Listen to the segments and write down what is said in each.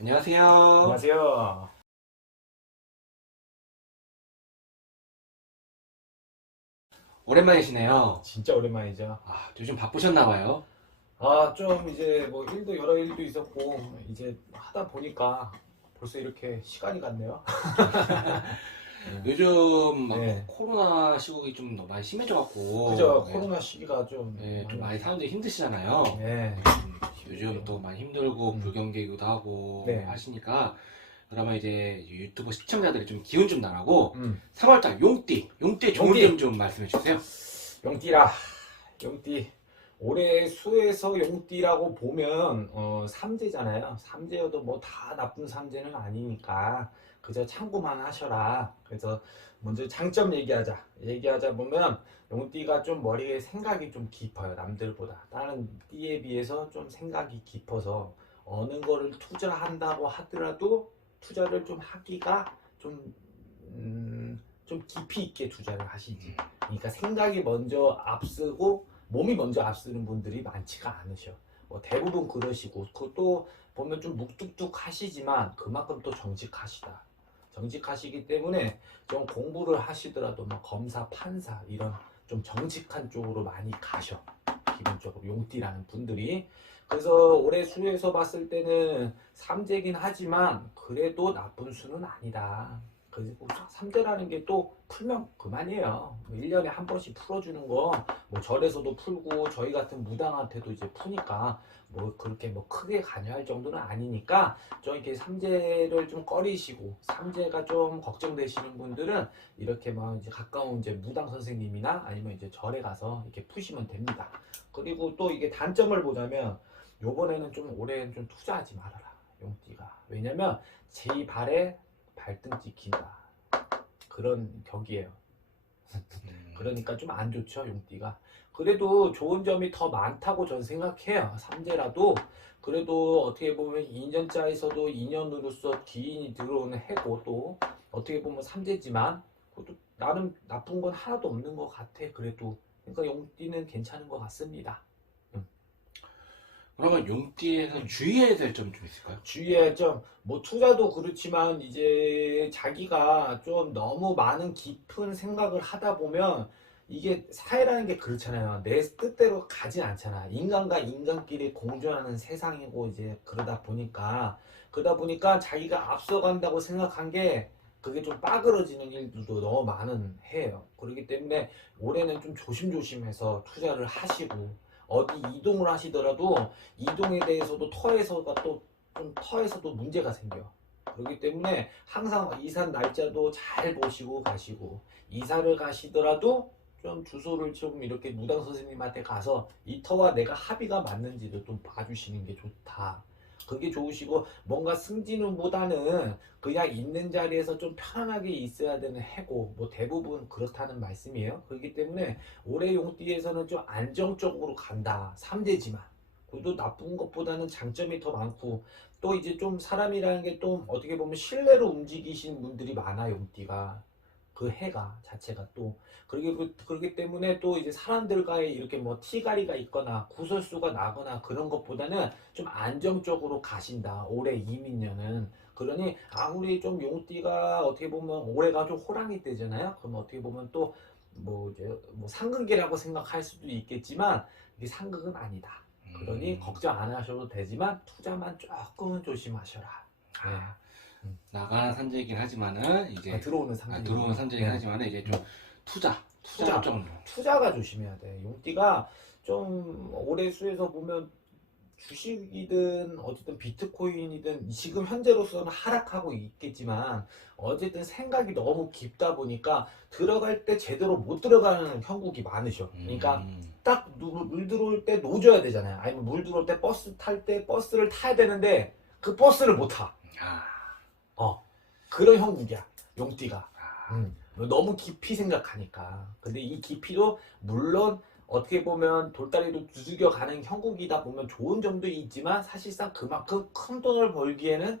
안녕하세요. 안녕하세요. 오랜만이시네요. 진짜 오랜만이죠. 요즘 바쁘셨나봐요. 좀 이제 뭐 일도 여러 일도 있었고 이제 하다 보니까 벌써 이렇게 시간이 갔네요. 요즘 막 네. 코로나 시국이 좀 많이 심해져갖고, 그죠. 네, 코로나 시기가 좀 좀 많이 사람들이 힘드시잖아요. 네. 요즘 또 많이 힘들고 음. 불경기도 하고 네. 하시니까, 그러면 이제 유튜브 시청자들이 좀 기운 좀 나라고, 음. 3월달 용띠 좋은 용띠. 점 좀 말씀해 주세요. 용띠라. 용띠. 올해 수에서 용띠라고 보면 삼재잖아요. 삼재여도 뭐 다 나쁜 삼재는 아니니까 그저 참고만 하셔라. 그래서 먼저 장점 얘기하자 보면 용띠가 좀 머리에 생각이 좀 깊어요. 남들보다 다른 띠에 비해서 좀 생각이 깊어서 어느 거를 투자한다고 하더라도 투자를 좀 하기가 좀 깊이 있게 투자를 하시지. 그러니까 생각이 먼저 앞서고 몸이 먼저 앞서는 분들이 많지가 않으셔. 뭐 대부분 그러시고 그것도 보면 좀 묵뚝뚝 하시지만 그만큼 또 정직하시다. 정직하시기 때문에 좀 공부를 하시더라도 뭐 검사, 판사 이런 좀 정직한 쪽으로 많이 가셔. 기본적으로 용띠라는 분들이. 그래서 올해 수에서 봤을 때는 삼재긴 하지만 그래도 나쁜 수는 아니다. 그리고 삼재라는 게 또 풀면 그만이에요. 1년에 한 번씩 풀어주는 거, 뭐 절에서도 풀고 저희 같은 무당한테도 이제 푸니까 뭐 그렇게 뭐 크게 관여할 정도는 아니니까 좀 이렇게 삼재를 좀 꺼리시고 삼재가 좀 걱정되시는 분들은 이렇게 막 이제 가까운 이제 무당 선생님이나 아니면 이제 절에 가서 이렇게 푸시면 됩니다. 그리고 또 이게 단점을 보자면 요번에는 좀 올해는 좀 투자하지 말아라. 용띠가. 왜냐면 제 발에 발등 찍힌다. 그런 격이에요. 그러니까 좀 안 좋죠, 용띠가. 그래도 좋은 점이 더 많다고 전 생각해요. 삼재라도 그래도 어떻게 보면 2년자에서도 2년으로서 기인이 들어오는 해고 또 어떻게 보면 삼재지만 그것도 나름 나쁜 건 하나도 없는 것 같아. 그래도 그러니까 용띠는 괜찮은 것 같습니다. 음. 그러면 용띠에서 음. 주의해야 될 점 좀 있을까요? 주의해야 좀, 뭐, 투자도 그렇지만, 이제 자기가 좀 너무 많은 깊은 생각을 하다 보면, 이게 사회라는 게 그렇잖아요. 내 뜻대로 가진 않잖아. 인간과 인간끼리 공존하는 세상이고, 이제 그러다 보니까 자기가 앞서간다고 생각한 게, 그게 좀 빠그러지는 일들도 너무 많은 해요. 그렇기 때문에 올해는 좀 조심조심해서 투자를 하시고, 어디 이동을 하시더라도 이동에 대해서도 터에서도 문제가 생겨. 그렇기 때문에 항상 이사 날짜도 잘 보시고 가시고 이사를 가시더라도 좀 주소를 좀 이렇게 무당 선생님한테 가서 이 터와 내가 합의가 맞는지도 좀 봐주시는 게 좋다. 그게 좋으시고 뭔가 승진운보다는 그냥 있는 자리에서 좀 편안하게 있어야 되는 해고 뭐 대부분 그렇다는 말씀이에요. 그렇기 때문에 올해 용띠에서는 좀 안정적으로 간다. 삼재지만 그래도 나쁜 것보다는 장점이 더 많고 또 이제 좀 사람이라는 게 또 어떻게 보면 신뢰로 움직이시는 분들이 많아요. 용띠가 그 해가 자체가 또 그러기 때문에 또 이제 사람들과의 이렇게 뭐 티가리가 있거나 구설수가 나거나 그런 것보다는 좀 안정적으로 가신다. 올해 이민년은 그러니 아무리 좀 용띠가 어떻게 보면 올해가 좀 호랑이 때잖아요. 그럼 어떻게 보면 또 뭐 이제 뭐 상극이라고 생각할 수도 있겠지만 이게 상극은 아니다. 그러니 걱정 안 하셔도 되지만 투자만 조금은 조심하셔라. 네. 아, 나가는 산재이긴 하지만은 이제 들어오는 상징. 들어오는 산재이긴 네. 하지만은 이제 좀 투자 투자. 좀 투자가 조심해야 돼. 용띠가 좀 올해 수에서 보면 주식이든 어쨌든 비트코인이든 지금 현재로서는 하락하고 있겠지만 어쨌든 생각이 너무 깊다 보니까 들어갈 때 제대로 못 들어가는 형국이 많으셔. 그러니까 딱 물 들어올 때 노져야 되잖아요. 아니면 물 들어올 때 버스 탈 때 버스를 타야 되는데 그 버스를 못 타. 아, 그런 형국이야. 용띠가. 아, 너무 깊이 생각하니까. 근데 이 깊이도 물론 어떻게 보면 돌다리도 두들겨 가는 형국이다 보면 좋은 점도 있지만 사실상 그만큼 큰 돈을 벌기에는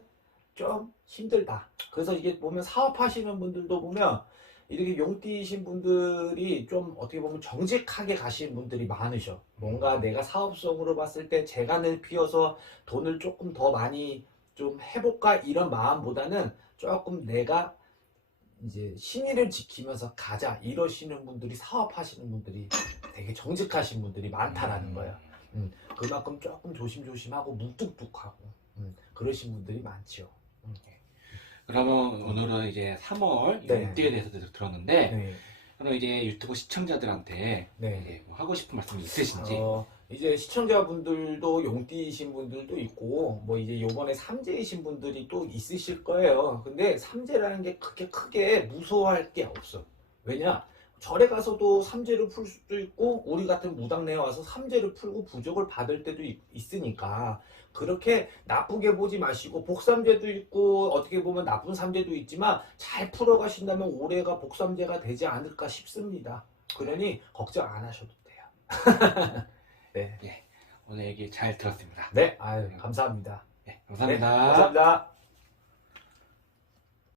좀 힘들다. 그래서 이게 보면 사업하시는 분들도 보면 이렇게 용띠이신 분들이 좀 어떻게 보면 정직하게 가시는 분들이 많으셔. 뭔가 내가 사업성으로 봤을 때 재간을 피워서 돈을 조금 더 많이 좀 해볼까 이런 마음보다는 조금 내가 이제 신의를 지키면서 가자 이러시는 분들이, 사업하시는 분들이 되게 정직하신 분들이 많다라는 거예요. 그만큼 조금 조심조심하고 묵뚝뚝하고 그러신 분들이 많죠. 그러면 오늘은 이제 3월 네. 용띠에 대해서 들었는데, 네. 그럼 이제 유튜브 시청자들한테 네. 이제 뭐 하고 싶은 말씀이 있으신지. 이제 시청자분들도 용띠이신 분들도 있고, 뭐 이제 요번에 삼재이신 분들이 또 있으실 거예요. 근데 삼재라는 게 그렇게 크게 무서워할 게 없어. 왜냐? 절에 가서도 삼재를 풀 수도 있고, 우리 같은 무당내에 와서 삼재를 풀고 부적을 받을 때도 있으니까, 그렇게 나쁘게 보지 마시고, 복삼재도 있고, 어떻게 보면 나쁜 삼재도 있지만, 잘 풀어가신다면 올해가 복삼재가 되지 않을까 싶습니다. 그러니 걱정 안 하셔도 돼요. 네. 오늘 얘기 잘 들었습니다. 네, 아유, 감사합니다. 네, 감사합니다. 네, 감사합니다.